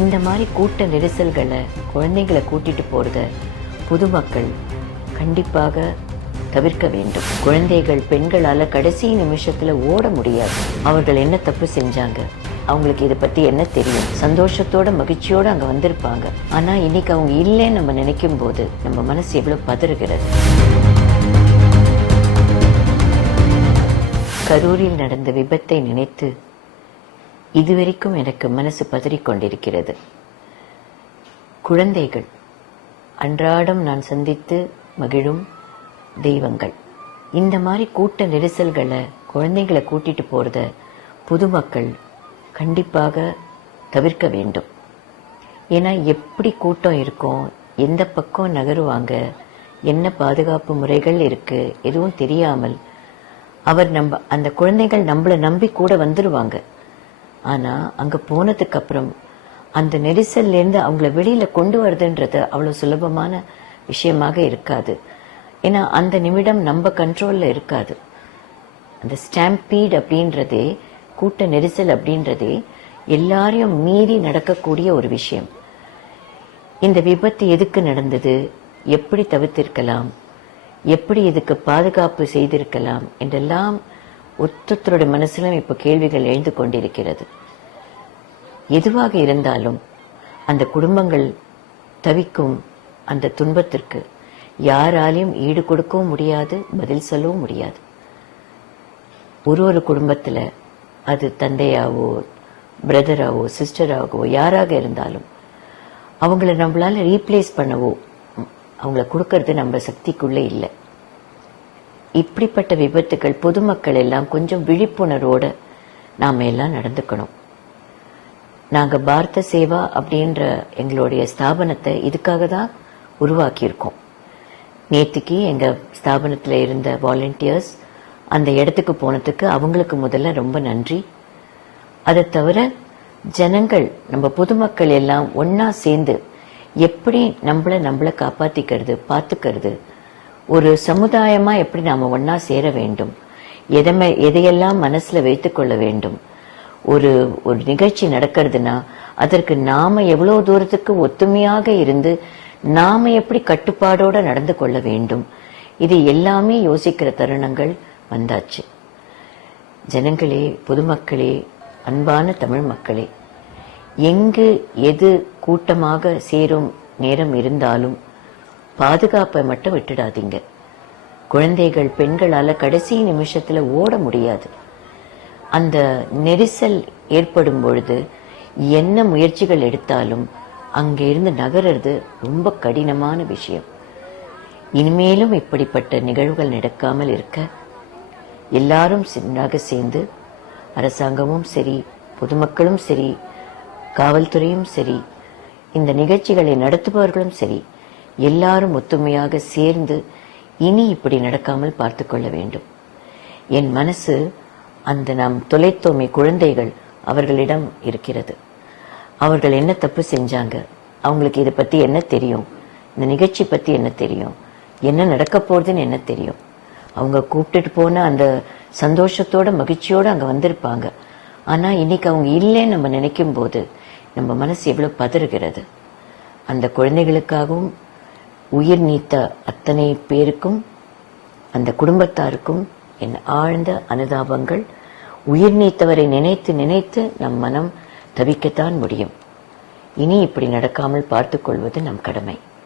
இந்த மாதிரி கூட்ட நெரிசல்களை குழந்தைங்களை கூட்டிட்டு போறத பொதுமக்கள் கண்டிப்பாக தவிர்க்க வேண்டும். குழந்தைகள் பெண்களால கடைசி நிமிஷத்துல ஓட முடியாது. அவர்கள் என்ன தப்பு செஞ்சாங்க, அவங்களுக்கு இதை பத்தி என்ன தெரியும்? சந்தோஷத்தோட மகிழ்ச்சியோட அங்க வந்திருப்பாங்க. ஆனா இன்னைக்கு அவங்க இல்லைன்னு நம்ம நினைக்கும் போது நம்ம மனசு எவ்வளவு பதறுகிறது. கரூரில் நடந்த விபத்தை நினைத்து இதுவரைக்கும் எனக்கு மனசு பதறிக்கொண்டிருக்கிறது. குழந்தைகள் அன்றாடம் நான் சந்தித்து மகிழும் தெய்வங்கள். இந்த மாதிரி கூட்ட நெரிசல்களை குழந்தைகளை கூட்டிட்டு போறத பொதுமக்கள் கண்டிப்பாக தவிர்க்க வேண்டும். ஏன்னா எப்படி கூட்டம் இருக்கும், எந்த பக்கம் நகருவாங்க, என்ன பாதுகாப்பு முறைகள் இருக்கு எதுவும் தெரியாமல் அந்த குழந்தைகள் நம்மளை நம்பி கூட வந்துருவாங்க. ஆனா அங்க போனதுக்கு அப்புறம் அந்த நெரிசல்ல இருந்து அவங்கள வெளியில கொண்டு வருதுன்றது அவ்வளவு சுலபமான விஷயமாக இருக்காது. ஏன்னா அந்த நிமிடம் நம்ம கண்ட்ரோல்ல இருக்காது. அந்த ஸ்டாம்பீட் அப்படின்றதே, கூட்ட நெரிசல் அப்படின்றதே எல்லாரையும் மீறி நடக்கக்கூடிய ஒரு விஷயம். இந்த விபத்து எதுக்கு நடந்தது, எப்படி தவிர்த்திருக்கலாம், எப்படி இதுக்கு பாதுகாப்பு செய்திருக்கலாம் என்றெல்லாம் ஒருத்தருடைய மனசிலும் இப்ப கேள்விகள் எழுந்து கொண்டிருக்கிறது. எதுவாக இருந்தாலும் அந்த குடும்பங்கள் தவிக்கும் அந்த துன்பத்திற்கு யாராலையும் ஈடு கொடுக்கவும் முடியாது, பதில் சொல்லவும் முடியாது. ஒரு குடும்பத்துல அது தந்தையாவோ பிரதராவோ சிஸ்டராகவோ யாராக இருந்தாலும் அவங்கள நம்மளால ரீப்ளேஸ் பண்ணவோ அவங்கள கொடுக்கறது நம்ம சக்திக்குள்ள இல்லை. இப்படிப்பட்ட விபத்துகள் பொதுமக்கள் எல்லாம் கொஞ்சம் விழிப்புணர்வோட நாம எல்லாம் நடந்துக்கணும். நாங்க பாரத சேவா அப்படின்ற எங்களுடைய ஸ்தாபனத்தை இதுக்காக தான் உருவாக்கியிருக்கோம். நேற்றுக்கு எங்க ஸ்தாபனத்துல இருந்த வாலண்டியர்ஸ் அந்த இடத்துக்கு போனதுக்கு அவங்களுக்கு முதல்ல ரொம்ப நன்றி. அதை தவிர ஜனங்கள், நம்ம பொதுமக்கள் எல்லாம் ஒன்னா சேர்ந்து எப்படி நம்மள காப்பாத்திக்கிறது, பார்த்துக்கிறது, ஒரு சமுதாயமா எப்படி நாம ஒன்னா சேர வேண்டும், எதையெல்லாம் மனசுல வைத்துக் கொள்ள வேண்டும். ஒரு நிகழ்ச்சி நடக்கிறதுனா அதற்கு நாம எவ்வளவு தூரத்துக்கு ஒத்துமையாக இருந்து நாம எப்படி கட்டுப்பாடோட நடந்து கொள்ள வேண்டும், இது எல்லாமே யோசிக்கிற தருணங்கள் வந்தாச்சு. ஜனங்களே, பொதுமக்களே, அன்பான தமிழ் மக்களே, எங்கு எது கூட்டமாக சேரும் நேரம் இருந்தாலும் பாதுகாப்பை மட்டும் விட்டுடாதீங்க. குழந்தைகள் பெண்களால கடைசி நிமிஷத்துல ஓட முடியாது. அந்த நெரிசல் ஏற்படும் பொழுது என்ன முயற்சிகள் எடுத்தாலும் அங்கிருந்து நகர்றது ரொம்ப கடினமான விஷயம். இனிமேலும் இப்படிப்பட்ட நிகழ்வுகள் நடக்காமல் இருக்க எல்லாரும் ஒன்றாக சேர்ந்து, அரசாங்கமும் சரி, பொதுமக்களும் சரி, காவல்துறையும் சரி, இந்த நிகழ்ச்சிகளை நடத்துபவர்களும் சரி, எல்லாரும் ஒத்துமையாக சேர்ந்து இனி இப்படி நடக்காமல் பார்த்து கொள்ள வேண்டும். என் மனசு அந்த நாம் தொலைத்தோமே குழந்தைகள் அவர்களிடம் இருக்கிறது. அவர்கள் என்ன தப்பு செஞ்சாங்க, அவங்களுக்கு இதை பத்தி என்ன தெரியும், இந்த நிகழ்ச்சி பத்தி என்ன தெரியும், என்ன நடக்க போறதுன்னு என்ன தெரியும்? அவங்க கூப்பிட்டுட்டு போன அந்த சந்தோஷத்தோட மகிழ்ச்சியோட அங்க வந்திருப்பாங்க. ஆனா இன்னைக்கு அவங்க இல்லைன்னு நம்ம நினைக்கும் போது நம்ம மனசு எவ்வளவு பதறுகிறது. அந்த குழந்தைகளுக்காகவும் உயிர் நீத்த அத்தனை பேருக்கும், அந்த குடும்பத்தாருக்கும் என் ஆழ்ந்த அனுதாபங்கள். உயிர் நீத்தவரை நினைத்து நினைத்து நம் மனம் தவிக்கத்தான் முடியும். இனி இப்படி நடக்காமல் பார்த்துக் கொள்வது நம் கடமை.